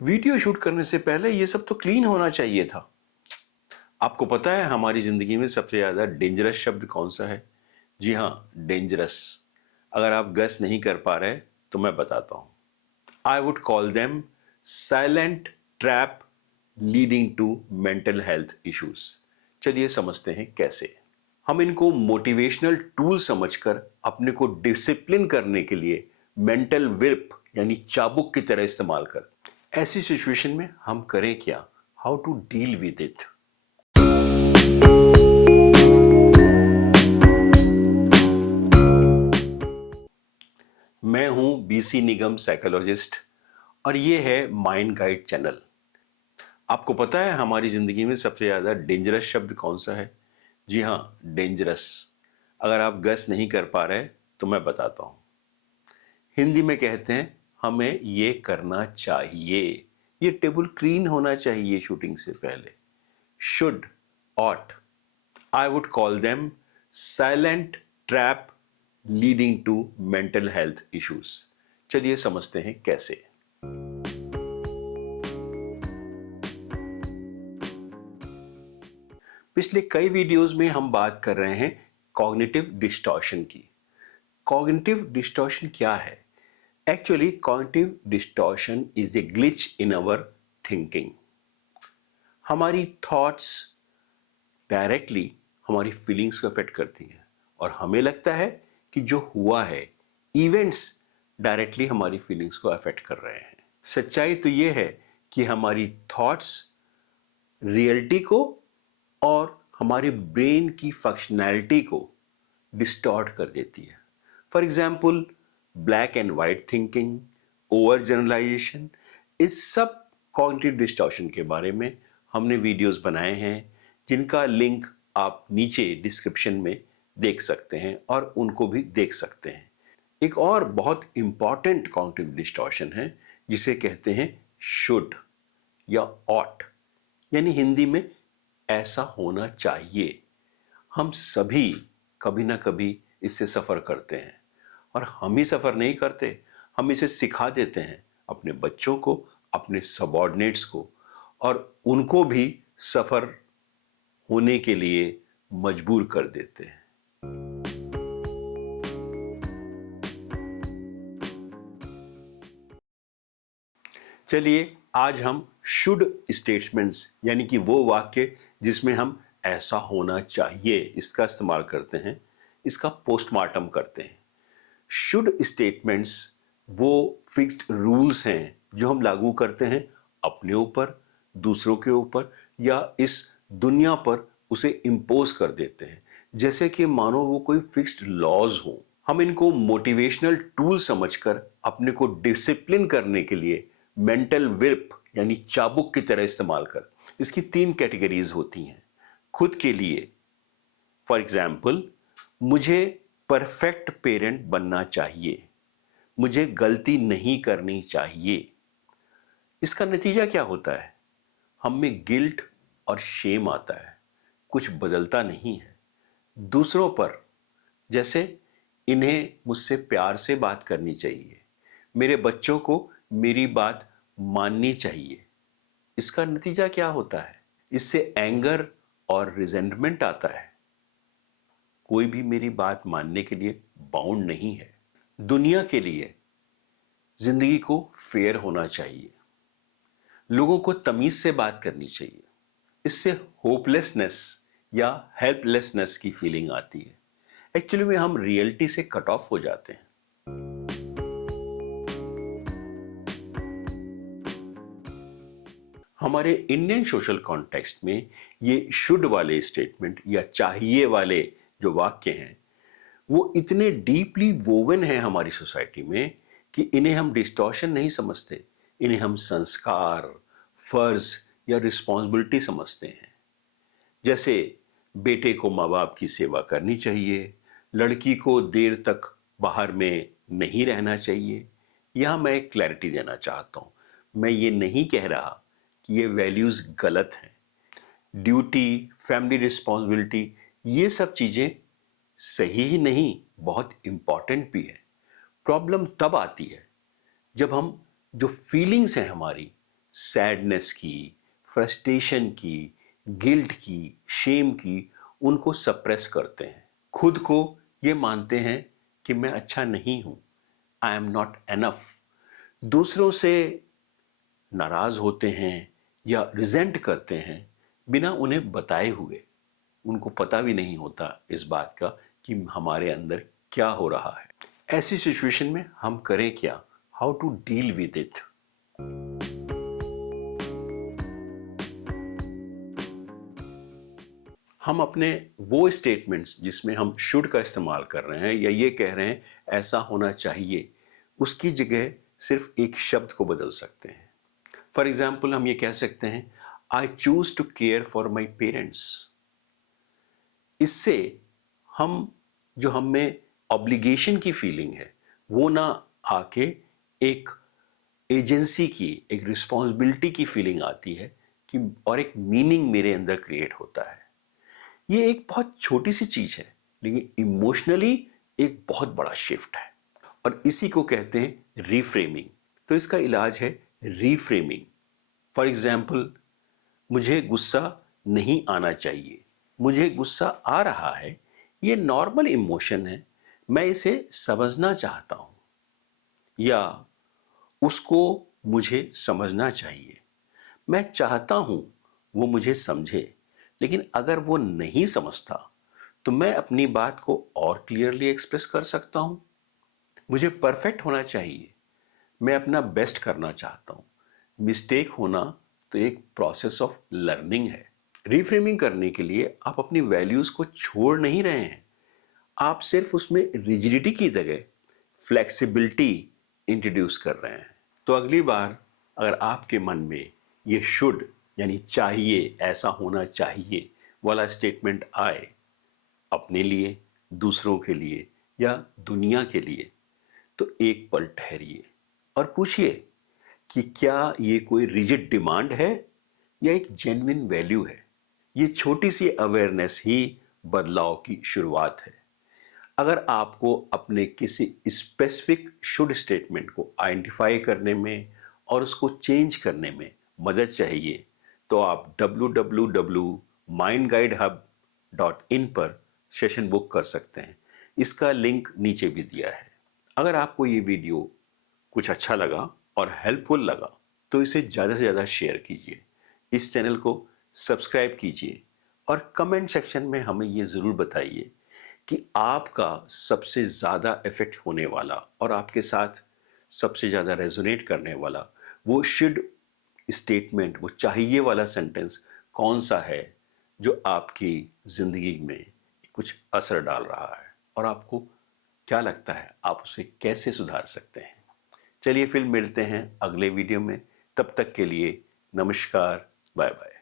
Video shoot करने से पहले ये सब तो क्लीन होना चाहिए था। आपको पता है हमारी जिंदगी में सबसे ज्यादा डेंजरस शब्द कौन सा है? जी हाँ, डेंजरस। अगर आप गेस नहीं कर पा रहे तो मैं बताता हूं। I would call them silent trap leading to mental health issues. चलिए समझते हैं कैसे। हम इनको मोटिवेशनल टूल समझकर अपने को डिसिप्लिन करने के लिए मेंटल विप यानी चाबुक की तरह इस्तेमाल कर। ऐसी सिचुएशन में हम करें क्या? How to deal with it? मैं हूं बीसी निगम साइकोलॉजिस्ट और ये है माइंड गाइड चैनल। आपको पता है हमारी जिंदगी में सबसे ज्यादा डेंजरस शब्द कौन सा है? जी हाँ, डेंजरस। अगर आप गेस नहीं कर पा रहे तो मैं बताता हूं। हिंदी में कहते हैं हमें ये करना चाहिए। ये टेबल क्लीन होना चाहिए शूटिंग से पहले। Should, ought. I would call them silent trap leading to mental health issues. चलिए समझते हैं कैसे। पिछले कई वीडियोस में हम बात कर रहे हैं कॉग्निटिव डिस्टॉर्शन की। कॉग्निटिव डिस्टॉर्शन क्या है? Actually cognitive distortion is a glitch in our thinking. हमारी थॉट्स डायरेक्टली हमारी फीलिंग्स को अफेक्ट करती हैं और हमें लगता है कि जो हुआ है, इवेंट्स डायरेक्टली हमारी फीलिंग्स को अफेक्ट कर रहे हैं। सच्चाई तो ये है कि हमारी थॉट्स रियलिटी को और हमारे ब्रेन की फंक्शनैलिटी को डिस्टॉर्ट कर देती है। For example, black and white thinking, over generalization, इस सब कॉग्निटिव डिस्टॉर्शन के बारे में हमने वीडियोस बनाए हैं जिनका लिंक आप नीचे डिस्क्रिप्शन में देख सकते हैं और उनको भी देख सकते हैं। एक और बहुत इंपॉर्टेंट कॉग्निटिव डिस्टॉर्शन है जिसे कहते हैं शुड या ऑट, यानी हिंदी में ऐसा होना चाहिए। हम सभी कभी ना कभी इससे सफ़र करते हैं और हम ही सफ़र नहीं करते, हम इसे सिखा देते हैं अपने बच्चों को, अपने सबऑर्डिनेट्स को, और उनको भी सफ़र होने के लिए मजबूर कर देते हैं। चलिए आज हम शुड स्टेटमेंट्स यानी कि वो वाक्य जिसमें हम ऐसा होना चाहिए इसका इस्तेमाल करते हैं, इसका पोस्टमार्टम करते हैं। शुड स्टेटमेंट्स वो फिक्स्ड रूल्स हैं जो हम लागू करते हैं अपने ऊपर, दूसरों के ऊपर या इस दुनिया पर उसे इम्पोज कर देते हैं, जैसे कि मानो वो कोई फिक्स्ड लॉज हो। हम इनको मोटिवेशनल टूल समझकर अपने को डिसिप्लिन करने के लिए मेंटल विप यानी चाबुक की तरह इस्तेमाल कर। इसकी 3 कैटेगरीज होती हैं। खुद के लिए, फॉर एग्जाम्पल, मुझे परफेक्ट पेरेंट बनना चाहिए, मुझे गलती नहीं करनी चाहिए। इसका नतीजा क्या होता है? हम में गिल्ट और शेम आता है, कुछ बदलता नहीं है। दूसरों पर, जैसे इन्हें मुझसे प्यार से बात करनी चाहिए, मेरे बच्चों को मेरी बात माननी चाहिए। इसका नतीजा क्या होता है? इससे एंगर और रिजेंटमेंट आता है। कोई भी मेरी बात मानने के लिए बाउंड नहीं है। दुनिया के लिए जिंदगी को फेयर होना चाहिए, लोगों को तमीज से बात करनी चाहिए। इससे होपलेसनेस या हेल्पलेसनेस की फीलिंग आती है। एक्चुअली में हम रियलिटी से कट ऑफ हो जाते हैं। हमारे इंडियन सोशल कॉन्टेक्स्ट में ये शुड वाले स्टेटमेंट या चाहिए वाले जो वाक्य हैं वो इतने डीपली वोवन हैं हमारी सोसाइटी में कि इन्हें हम डिस्टॉर्शन नहीं समझते, इन्हें हम संस्कार, फर्ज या रिस्पॉन्सिबिलिटी समझते हैं। जैसे बेटे को माँ बाप की सेवा करनी चाहिए, लड़की को देर तक बाहर में नहीं रहना चाहिए। यहाँ मैं एक क्लैरिटी देना चाहता हूँ, मैं ये नहीं कह रहा कि ये वैल्यूज़ गलत हैं। ड्यूटी, फैमिली रिस्पॉन्सिबिलिटी, ये सब चीज़ें सही ही नहीं, बहुत इंपॉर्टेंट भी है। प्रॉब्लम तब आती है जब हम जो फीलिंग्स हैं हमारी, सैडनेस की, फ्रस्ट्रेशन की, गिल्ट की, शेम की, उनको सप्रेस करते हैं। खुद को ये मानते हैं कि मैं अच्छा नहीं हूं, आई एम नॉट एनफ। दूसरों से नाराज होते हैं या रिजेंट करते हैं बिना उन्हें बताए हुए। उनको पता भी नहीं होता इस बात का कि हमारे अंदर क्या हो रहा है। ऐसी सिचुएशन में हम करें क्या? How to deal with it? हम अपने वो स्टेटमेंट्स जिसमें हम शुड का इस्तेमाल कर रहे हैं या ये कह रहे हैं ऐसा होना चाहिए, उसकी जगह सिर्फ एक शब्द को बदल सकते हैं। फॉर एग्जाम्पल हम ये कह सकते हैं, I choose to care for my parents. इससे हम जो हमें ऑब्लिगेशन की फीलिंग है वो ना आके एक एजेंसी की, एक रिस्पॉन्सिबिलिटी की फीलिंग आती है कि और एक मीनिंग मेरे अंदर क्रिएट होता है। ये एक बहुत छोटी सी चीज है लेकिन इमोशनली एक बहुत बड़ा शिफ्ट है और इसी को कहते हैं रीफ्रेमिंग। तो इसका इलाज है रीफ्रेमिंग। फॉर एग्जाम्पल, मुझे गुस्सा नहीं आना चाहिए, मुझे गुस्सा आ रहा है, ये नॉर्मल इमोशन है, मैं इसे समझना चाहता हूं। या उसको मुझे समझना चाहिए, मैं चाहता हूं वो मुझे समझे, लेकिन अगर वो नहीं समझता तो मैं अपनी बात को और क्लियरली एक्सप्रेस कर सकता हूं। मुझे परफेक्ट होना चाहिए, मैं अपना बेस्ट करना चाहता हूं। मिस्टेक होना तो एक प्रोसेस ऑफ लर्निंग है। रिफ्रेमिंग करने के लिए आप अपनी वैल्यूज को छोड़ नहीं रहे हैं, आप सिर्फ उसमें रिजिडिटी की जगह फ्लेक्सिबिलिटी इंट्रोड्यूस कर रहे हैं। तो अगली बार अगर आपके मन में ये शुड यानी चाहिए, ऐसा होना चाहिए वाला स्टेटमेंट आए, अपने लिए, दूसरों के लिए या दुनिया के लिए, तो एक पल ठहरिए और पूछिए कि क्या ये कोई रिजिड डिमांड है या एक जेन्युइन वैल्यू है। ये छोटी सी अवेयरनेस ही बदलाव की शुरुआत है। अगर आपको अपने किसी स्पेसिफिक शुड स्टेटमेंट को आइडेंटिफाई करने में और उसको चेंज करने में मदद चाहिए तो आप www.mindguidehub.in पर सेशन बुक कर सकते हैं। इसका लिंक नीचे भी दिया है। अगर आपको ये वीडियो कुछ अच्छा लगा और हेल्पफुल लगा तो इसे ज़्यादा से ज़्यादा शेयर कीजिए, इस चैनल को सब्सक्राइब कीजिए और कमेंट सेक्शन में हमें ये ज़रूर बताइए कि आपका सबसे ज़्यादा इफेक्ट होने वाला और आपके साथ सबसे ज़्यादा रेजोनेट करने वाला वो शुड स्टेटमेंट, वो चाहिए वाला सेंटेंस कौन सा है जो आपकी ज़िंदगी में कुछ असर डाल रहा है और आपको क्या लगता है आप उसे कैसे सुधार सकते हैं। चलिए फिर मिलते हैं अगले वीडियो में, तब तक के लिए नमस्कार, बाय बाय।